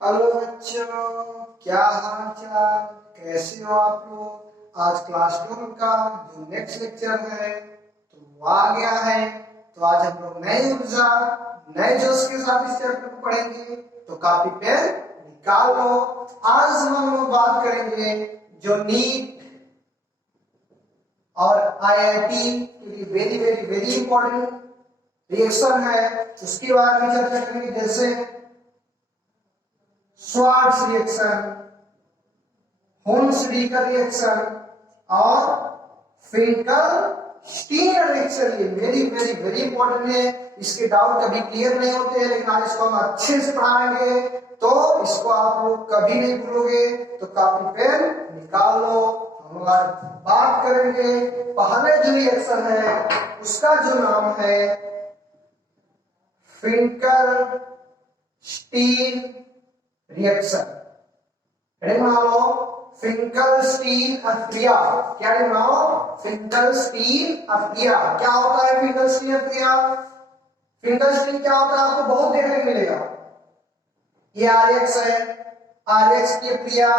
Hello बच्चों, क्या हाल चाल, कैसे हो आप लोग। आज क्लास 12 का जो नेक्स्ट लेक्चर है तो वो आ गया है। तो आज हम लोग नई ऊर्जा नए जोश के साथ इस चैप्टर को पढ़ेंगे। तो कॉपी पेन निकाल लो। आज हम लोग बात करेंगे जो नीट और आईआईटी के लिए very very very important reaction है, उसके बारे में चर्चा करेंगे। जैसे स्वार्ट्स रिएक्शन, होल्स-डी का रिएक्शन और फिंकल-स्टीन रिएक्शन। ये वेरी वेरी वेरी इंपॉर्टेंट है। इसके डाउट कभी क्लियर नहीं होते हैं, लेकिन आज इसको हम अच्छे से पढ़ाएंगे तो इसको आप लोग कभी नहीं भूलोगे। तो कॉपी पेन निकाल लो। हम लोग आज बात करेंगे पहले जो रिएक्शन है उसका जो नाम है फिंकल स्टीन रिएक्शन। बना लो फिंकल स्टीन अफ्रिया। क्या बनाओ? फिंकल स्टीन अफ्रिया। क्या होता है फिंकल स्टीन अफ्रिया? फिंकल स्टीन क्या होता है आपको बहुत देखने को मिलेगा। ये आरएक्स है, आरएक्स की अफ्रिया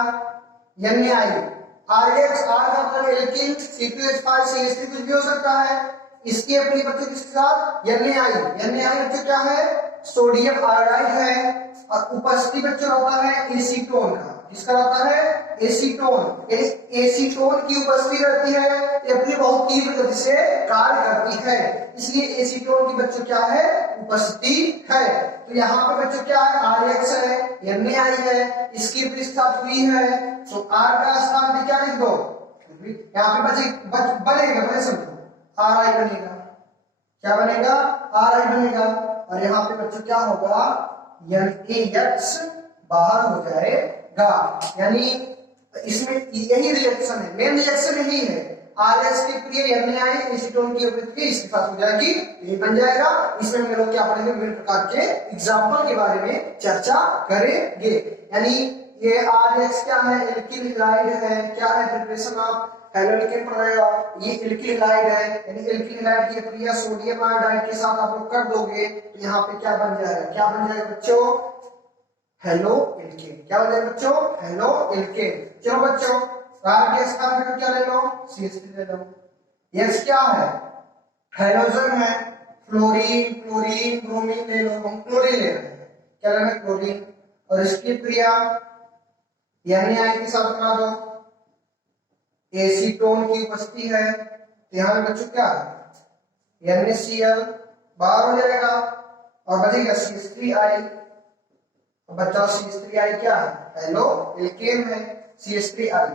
NaI। आरएक्स आर का मतलब एल्किल, C2H5 CH3 कुछ भी हो सकता है। इसकी अपनी बच्चे किसके साथ? NaI बच्चे क्या है? सोडियम आयोडाइड है। और उपस्थिति बच्चों होता है एसीटोन का। किसका रहता है? एसीटोन। एसीटोन की उपस्थिति रहती है, ये अपनी बहुत तीव्र गति से कार्य करती है, इसलिए एसीटोन की बच्चों क्या है? उपस्थिति है। तो यहाँ पे बच्चों क्या है? आरएक्स है, NaI है, इसकी प्रतिस्थापित हुई है। तो आर का स्थान पे क्या लिख दो? यहाँ पे बनेगा, बने समझो, RI बनेगा। क्या बनेगा? RI बनेगा। और यहाँ पे बच्चों क्या होगा? NaX बाहर हो जाएगा। यानी इसमें यही रिएक्शन है, मेन रिएक्शन यही है। आरएक्स की प्रिय NaI एसीटोन की उपस्थिति इसके साथ हो जाएगी, ये बन जाएगा। इसमें हम लोग क्या पढ़ेंगे? विभिन्न प्रकार के एग्जांपल के बारे में चर्चा करेंगे। यानी ये आरएक्स क्या है? एल्किल हैलाइड है। क्या है? प्रिपरेशन ऑफ हैलोनिकेन पढ़ रहे हो, ये एल्किल हैलाइड है। यानी एल्किल हैलाइड की क्रिया सोडियम आयोडाइड के साथ आप लोग कर दोगे तो यहाँ पे क्या बन जाएगा? क्या बन जाएगा बच्चों? Halo alkane. क्या बन जाएगा बच्चों? Halo alkane. चलो बच्चों, आर के स्थान पे क्या ले लो? CH3 ले लो। यस क्या है? हाइड्रोजन है। फ्लोरीन, क्लोरीन, ब्रोमीन ले लो। हम क्लोरीन ले रहे हैं। क्या लेना है? क्लोरीन। और इसकी क्रिया NaI के साथ बना दो। एसीटोन की उपस्थिति है, तो यहाँ बच्चों क्या है? NaCl बाहर हो जाएगा और बचेगा CH3I। बच्चा CH3I क्या है? हेलो एल्केन है, CH3I।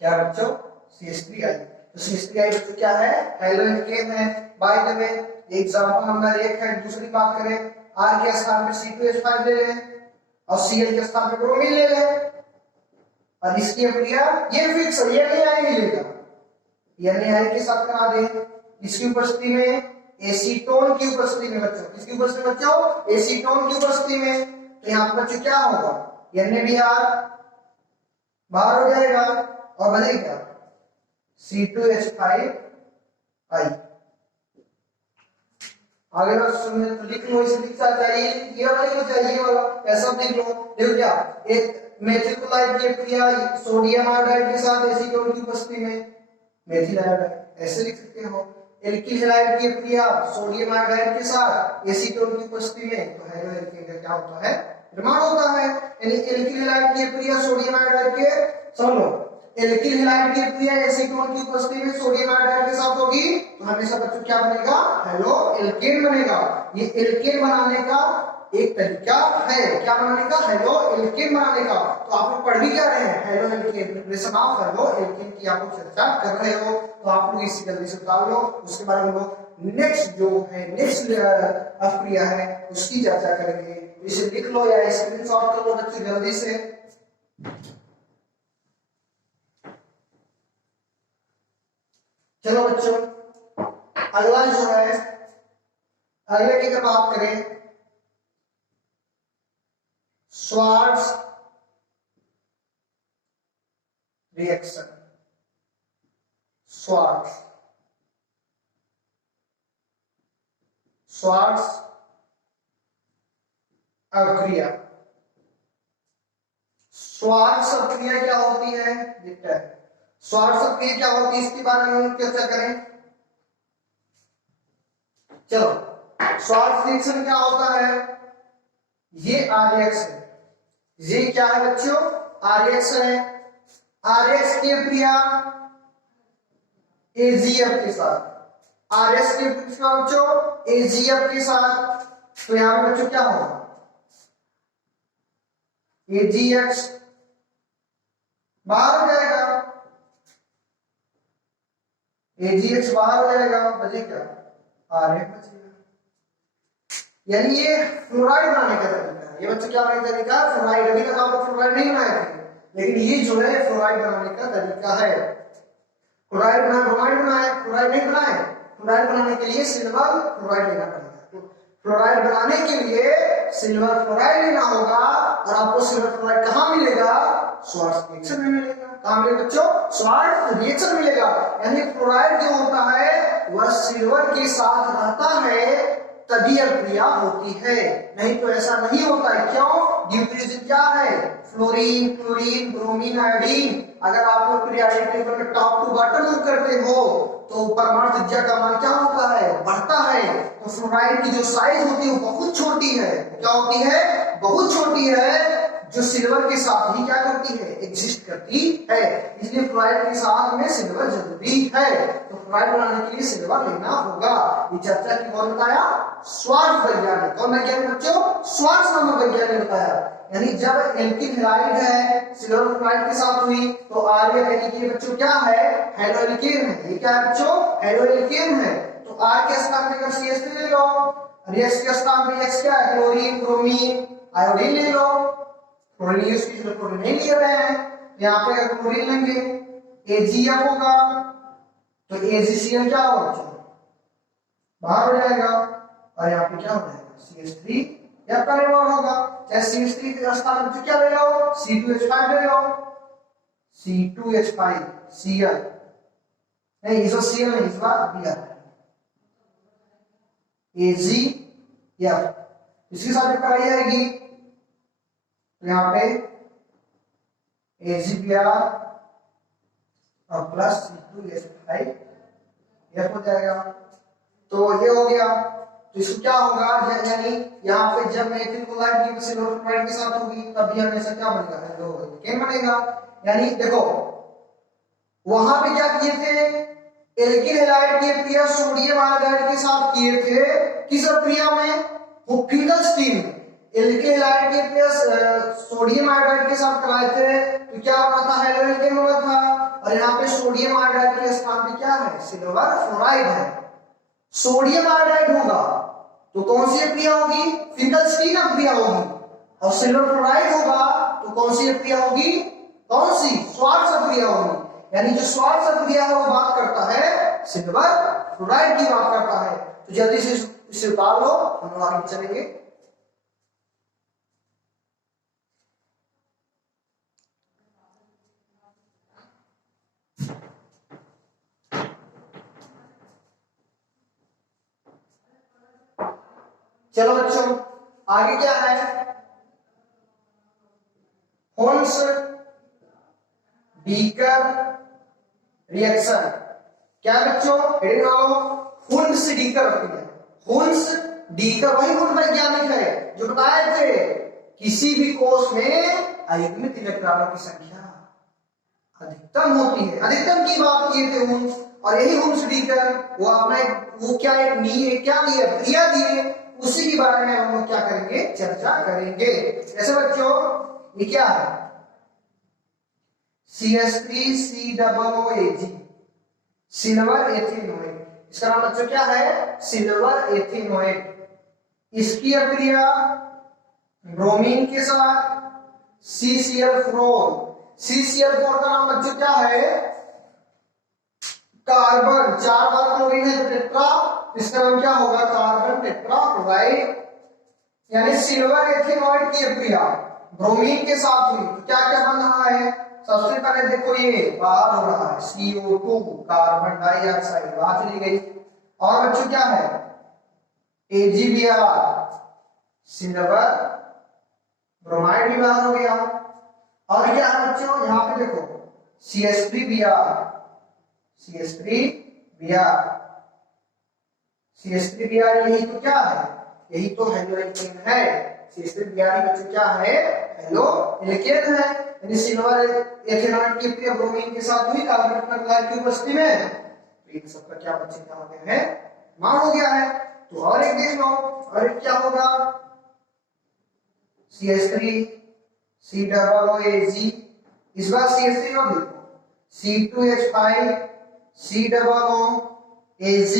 क्या बच्चों? CH3I। तो CH3I बच्चों क्या है? हेलो एल्केन है। By the way example number 1 है। दूसरी बात करें, R के स्थान पे C2H5 ले लें और Cl के स्थान पे ब्रोमीन ले लें। और इसकी अभिक्रिया ये फिक्स है, ये नहीं आई मिलेगा, ये नहीं आई के साथ करा दे। इसकी उपस्थिति में एसीटोन की उपस्थिति में बच्चों, किसकी उपस्थिति में बच्चों? एसीटोन की उपस्थिति में। तो यहाँ पर बच्चों क्या होगा? NaBr बाहर हो जाएगा और बनेगा C2H5I। आगे बस सुनने तो लिख लो, इसे लिखना चाहिए, ये वाला लिखना चाहिए, वाला ऐसा लिख लो। देखो क्या, एक मेथिल क्लोराइड की क्रिया सोडियम आयोडाइड के साथ एसीटोन की उपस्थिति में मेथिल आयोडाइड, ऐसे लिख सकते हो। एल्किल हैलाइड की क्रिया सोडियम आयोडाइड के साथ एसीटोन की उपस्थिति में, तो हेलो एल्केन का क्या होता है? निर्माण होता है। यानी एल्किल हैलाइड की क्रिया सोडियम आयोडाइड के, समझो, एल्किल हैलाइड की क्रिया एसीटोन की उपस्थिति में सोडियम आयोडाइड के साथ होगी, तो हमेशा बच्चों क्या बनेगा? हेलो एल्केन बनेगा। ये एल्केन बनाने का एक तरीका है। क्या बनाने का? हेलो एल्केन बनाने का। तो आप लोग पढ़ भी क्या रहे हैं? Halo alkane, preparation of halo alkane की आप लोग चर्चा कर रहे हो, तो आप लोग इसी जल्दी से उतार लो। उसके बाद हम लोग नेक्स्ट जो है, नेक्स्ट अफ्रिया है, उसकी चर्चा करेंगे। इसे लिख लो या स्क्रीनशॉट कर लो बच्चों जल्दी से। चलो बच्चों, अगला जो है, अगले की अगर बात करें, स्वार्ट्स रिएक्शन। स्वार्ट्स अभिक्रिया। स्वार्थ क्रिया क्या होती है, देखते हैं स्वार्थ क्रिया क्या होती है, इसके बारे में हम चर्चा करें। चलो, स्वार्थ रिएक्शन क्या होता है, ये आरएक्स है, ये क्या है बच्चों, आरएक्स है। आरएक्स की क्रिया एजीएफ के साथ, आरएस के बच्चों एजीएफ के साथ, तो यहां पे बच्चों क्या होगा, एजीएक्स बाहर हो जाएगा, एजीएक्स बाहर हो जाएगा, बचे क्या, आरएफ बचेगा। यानी ये फ्लोराइड बनाने का तरीका है, ये बच्चे क्या बनाने का तरीका, फ्लोराइड। अभी तक आपको फ्लोराइड नहीं बनाए थे, लेकिन ये जो है फ्लोराइड बनाने का तरीका है। फ्लोराइड बना, ब्रोमाइड बनाए, फ्लोराइड नहीं बनाए। फ्लोराइड बनाने के लिए सिल्वर फ्लोराइड लेना पड़ेगा। फ्लोराइड बनाने के लिए सिल्वर फ्लोराइड लेना होगा, और आपको सिल्वर फ्लोराइड कहां मिलेगा, स्वार्थ रिएक्शन में मिलेगा। कहां मिलेगा बच्चों, स्वार्थ रिएक्शन मिलेगा। यानी फ्लोराइड जो होता है वह सिल्वर के साथ रहता है तभी अक्रिया होती है, नहीं तो ऐसा नहीं होता है। क्यों, ड्यूप्रीजन क्या है, फ्लोरीन, क्लोरीन, ब्रोमीन, आयोडीन। अगर आप लोग पीरियोडिक टेबल में टॉप टू बॉटम मूव करते हो तो परमाणु त्रिज्या का मान क्या होता है, बढ़ता है। तो फ्लोराइड की जो साइज होती है वो बहुत छोटी है, क्या होती है, बहुत छोटी है, जो सिल्वर के साथ ही क्या करती है, एग्जिस्ट करती है। इसलिए फ्लोराइड के साथ में सिल्वर जरूरी है, तो फ्लोराइड बनाने के लिए सिल्वर लेना होगा। ये चर्चा की कौन बताया, स्वार्थ वैज्ञानिक। कौन वैज्ञानिक बच्चों, स्वार्थ नामक वैज्ञानिक बताया। यानी जब एल्किल हैलाइड है सिल्वर फ्लोराइड के साथ हुई तो आर्य यानी कि बच्चों क्या है, हेलोएल्केन है। ये क्या है बच्चों, हेलोएल्केन है। तो आर के स्थान पे CH3 ले लो, और एक्स के स्थान पे एक्स क्या है, क्लोरीन, ब्रोमीन, आयोडीन ले लो। क्लोरीन यूज की, क्लोरीन नहीं ले रहे हैं, यहाँ पे अगर क्लोरीन लेंगे AgF होगा, तो AgCl क्या होगा, बाहर हो जाएगा, और यहाँ पे क्या हो जाएगा, CH3 या का निर्माण होगा। चाहे CH3 के स्थान पे क्या ले लो, C2H5 ले लो, C2H5 Cl नहीं, इस बार Cl नहीं, इस बार Br, AgF इसके साथ में कराई जाएगी, तो यहाँ पे AgBr और प्लस C2H5 F हो जाएगा। तो ये हो गया। तो इसको क्या होगा, यानी यहाँ पे जब मेथिल क्लोराइड की सिल्वर फ्लोराइड के साथ होगी तब भी हमेशा क्या बनेगा, हेलोएल्केन बनेगा। यानी देखो वहां पे क्या किए थे, एल्किल हैलाइड की क्रिया सोडियम आयोडाइड के साथ किए थे, किस क्रिया में, वो फिंगलस्टीन में। एल्किल हैलाइड की क्रिया सोडियम आयोडाइड के साथ कराए थे, तो क्या बना था, हेलोएल्केन बना था। और यहाँ पे सोडियम आयोडाइड के स्थान पे क्या है, सिल्वर फ्लोराइड है। सोडियम आयोडाइड होगा तो कौन सी क्रिया होगी, फिंगलस्टीन क्रिया होगी, और सिल्वर फ्लोराइड होगा तो कौन सी क्रिया होगी, कौन सी, स्वार्थ क्रिया होगी। यानी जो स्वार्थ क्रिया है वो बात करता है सिल्वर फ्लोराइड की बात करता है। तो जल्दी से इसे उतार लो, हम लोग आगे चलेंगे। चलो बच्चों आगे क्या है, होल्स डीकर रिएक्शन। क्या बच्चों, हेडिंग डालो, हुंस डीकर क्रिया। हुंस डीकर वही गुण वैज्ञानिक है जो बताए थे किसी भी कोष में अयुग्मित इलेक्ट्रॉनों की संख्या अधिकतम होती है। अधिकतम की बात किए थे हुंस, और यही हुंस डीकर वो अपना वो क्या क्या दिए, क्रिया दिए, उसी के बारे में हम लोग क्या करेंगे, चर्चा करेंगे। जैसे बच्चों ये क्या है, CH3COOAg सिल्वर एथेनोएट। इसका नाम बच्चों क्या है, सिल्वर एथेनोएट। इसकी अक्रिया ब्रोमीन के साथ CCl4। CCl4 का नाम बच्चों क्या है, कार्बन, 4 बार क्लोरीन है तो टेट्रा, इसका नाम क्या होगा, कार्बन टेट्रा क्लोराइड। यानी सिल्वर एथेनोएट की अक्रिया ब्रोमीन के साथ हुई तो क्या क्या बन रहा है, सबसे पहले देखो ये बाहर हो रहा है CO2 कार्बन डाइऑक्साइड बाहर चली गई, और बच्चों क्या है AgBr सिल्वर ब्रोमाइड भी बाहर हो गया, और क्या है बच्चों, यहाँ पे देखो CH3Br, CH3Br, CH3Br यही तो क्या है, यही तो हेलोएल्केन है। CH3Br बच्चों क्या है, हेलोएल्केन है। यानी सिल्वर एथेनॉइड की क्रिया ब्रोमीन के साथ हुई कार्बन क्लोराइड की उपस्थिति में, तो इन सबका क्या बच्चे क्या हो गया है, मान हो गया है। तो और एक देख लो, और एक क्या होगा, CH3 COOAG, इस बार CH3 और देखो C2H5 COOAG,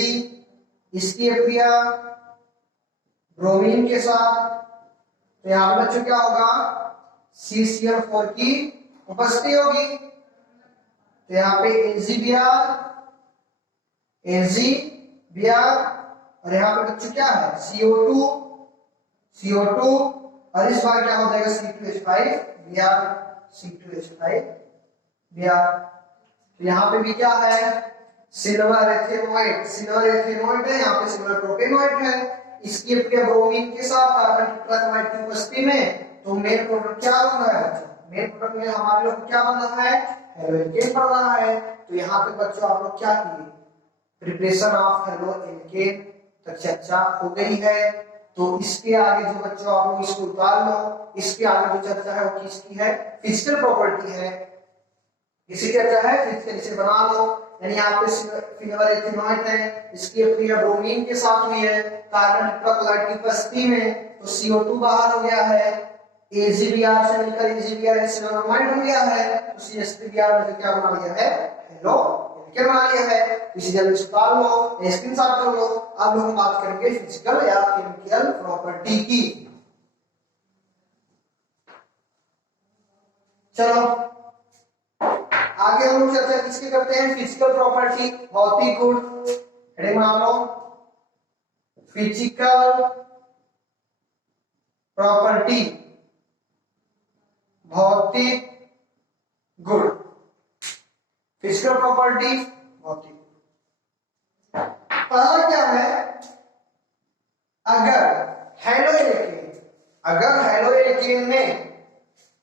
इसकी क्रिया ब्रोमीन के साथ, तो यहां पर बच्चों क्या होगा, CCl4 की उपस्थिति होगी। तो यहाँ पे AgBr और यहाँ पे बच्चों क्या है CO2 और इस बार क्या हो जाएगा C2H5Br। तो यहाँ पे भी क्या है, सिल्वर एथेनॉइड है, यहाँ पे सिल्वर प्रोपेनॉइड है, इसकी ब्रोमीन के साथ कार्बन टेट्राक्लोराइड की उपस्थिति में, तो मेन प्रोडक्ट क्या बन रहा है बच्चों, मेन प्रोडक्ट में हमारे लोग क्या बन रहा है, हेलोएल्केन बन रहा है। तो यहाँ पे बच्चों आप लोग क्या किए, प्रिपरेशन ऑफ हेलोएल्केन तक चर्चा हो गई है। तो इसके आगे जो बच्चों आप लोग इसको उतार लो, इसके आगे जो चर्चा है वो किसकी है, फिजिकल प्रॉपर्टी है, इसी चर्चा है फिजिकल, इसे बना लो। यानी यहाँ पे सिल्वर एथेनॉइड है, इसकी क्रिया ब्रोमीन के साथ हुई है कार्बन टेट्राक्लोराइड की उपस्थिति में, तो CO2 बाहर हो गया है, AgBr से मिलकर AgBr सिल्वर हो गया है, तो CH3Br में क्या बना लिया है, हेलोएल्केन बना लिया है। इसी जल्दी सुधार लो, स्क्रीनशॉट कर लो। अब हम बात करेंगे फिजिकल या केमिकल प्रॉपर्टी की। चलो आगे हम लोग चर्चा किसकी करते हैं, फिजिकल प्रॉपर्टी, भौतिक गुण। हेडिंग बना लो, फिजिकल प्रॉपर्टी, भौतिक गुण। फिजिकल प्रॉपर्टी, भौतिक। पहला क्या है, अगर हेलोएल्केन में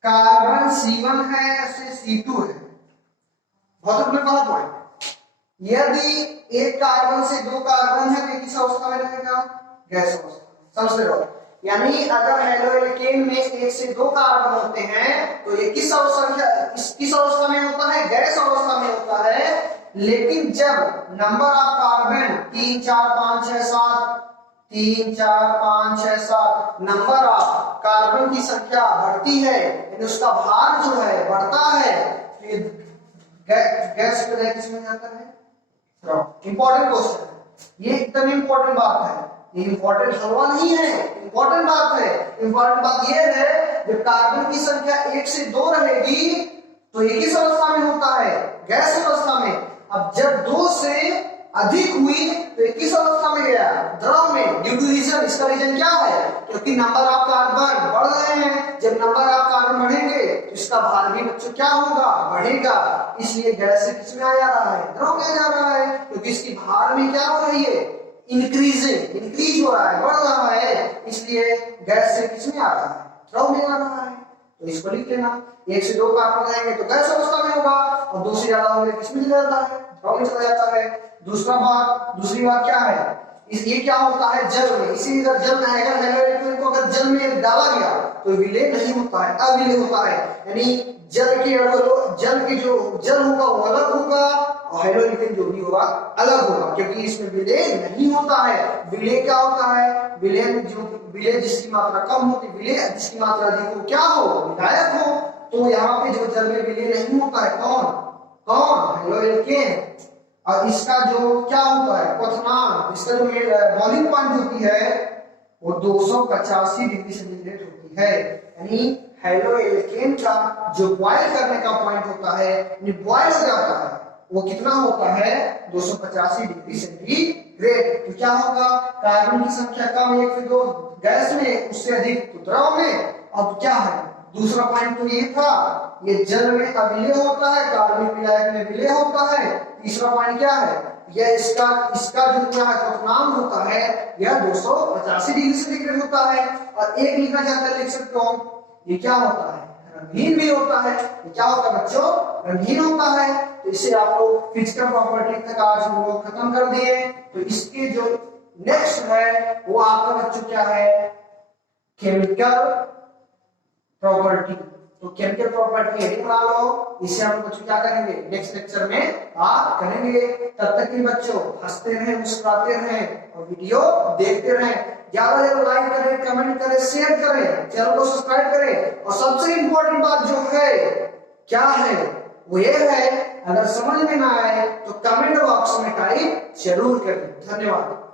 कार्बन C1 है या C2 है, भौतिक में पहला पॉइंट, यदि एक कार्बन से दो कार्बन है तो किस अवस्था में रहेगा, गैस अवस्था। समझते रहो, यानी अगर हेलोएल्केन में एक से दो कार्बन होते हैं तो ये किस अवस्था में होता है, गैस अवस्था में होता है। लेकिन जब number of carbon 3 4 5 6 7 3 4 5 6 7 number of carbon की संख्या बढ़ती है, यानी उसका भार जो है बढ़ता है, तो गैस किसमें जाता है। इंपॉर्टेंट क्वेश्चन है ये, एकदम इंपॉर्टेंट बात है, ये इंपॉर्टेंट हलवा नहीं है, इंपॉर्टेंट बात है। इंपॉर्टेंट बात ये है, जब कार्बन की संख्या 1 से 2 रहेगी तो ये किस अवस्था में होता है, गैस अवस्था में। अब जब 2 से अधिक हुई तो किस अवस्था में गया, द्रव में। ड्यू टू रीजन, इसका रीजन क्या है, क्योंकि नंबर ऑफ कार्बन बढ़ रहे हैं। जब नंबर ऑफ कार्बन बढ़ेंगे तो इसका भार भी बच्चों क्या होगा, बढ़ेगा। इसलिए गैस से किस में आ जा रहा है, द्रव में आ जा रहा है, क्योंकि इसकी भार में क्या हो रही है, इंक्रीज हो रहा है, बढ़ रहा है। इसलिए गैस से किस में आ रहा है, द्रव में आ रहा है। तो इसको लिख लेना, 1 से 2 कार्बन रहेंगे तो गैस अवस्था में होगा, और 2 से ज्यादा होंगे किस में चला जाता है, द्रव में चला जाता है। दूसरी बात क्या है, ये क्या होता है, जल में। इसी अगर जल में आएगा, हेलोएल्केन को अगर जल में डाला गया तो विलय नहीं होता है, अविलय होता है। यानी जल की जो जल होगा वो अलग होगा, और हेलोएल्केन जो भी होगा अलग होगा, क्योंकि इसमें विलय नहीं होता है। विलय क्या होता है, विलय जिसकी मात्रा कम होती, विलय जिसकी मात्रा अधिक हो, क्या हो, विधायक हो। तो यहाँ पे जो जल में विलय नहीं होता है, कौन हेलोएल्केन। और इसका जो क्या होता है, क्वथनांक, इसका जो बॉइलिंग पॉइंट होती है वो 285 डिग्री सेंटीग्रेड होती है। यानी हेलोएल्केन का जो बॉयल करने का पॉइंट होता है, बॉयल हो जाता है, वो कितना होता है, 285 डिग्री सेंटीग्रेड। तो क्या होगा, कार्बन की संख्या कम 1 से 2 गैस में, उससे अधिक तो द्रव में। अब क्या है, दूसरा पॉइंट तो ये था, ये जल में अविलय होता है, कार्बनिक विलायक में विलय होता है। तीसरा पॉइंट क्या है, यह इसका जो क्वथनांक होता है यह 285 डिग्री सेंटीग्रेड होता है। और एक लिखना चाहता है, लिख सकते हो, ये क्या होता है, रंगीन भी होता है। ये क्या होता है बच्चों? रंगीन होता है। तो इसे आप लोग फिजिकल प्रॉपर्टी तक आज हम लोग खत्म कर दिए। तो इसके जो नेक्स्ट है वो आपका बच्चों क्या है? Chemical property. तो केमिकल प्रॉपर्टी हेडिंग बना लो। इसे हम बच्चों क्या करेंगे? नेक्स्ट लेक्चर में आप करेंगे। तब तक के बच्चों हंसते रहें, मुस्कुराते रहें और वीडियो देखते रहें। ज्यादा से ज्यादा लाइक करें, कमेंट करें, शेयर करें, चैनल को सब्सक्राइब करें। और सबसे इंपॉर्टेंट बात जो है क्या है वो ये है, अगर समझ में ना आए तो कमेंट बॉक्स में टाइप जरूर करें। धन्यवाद।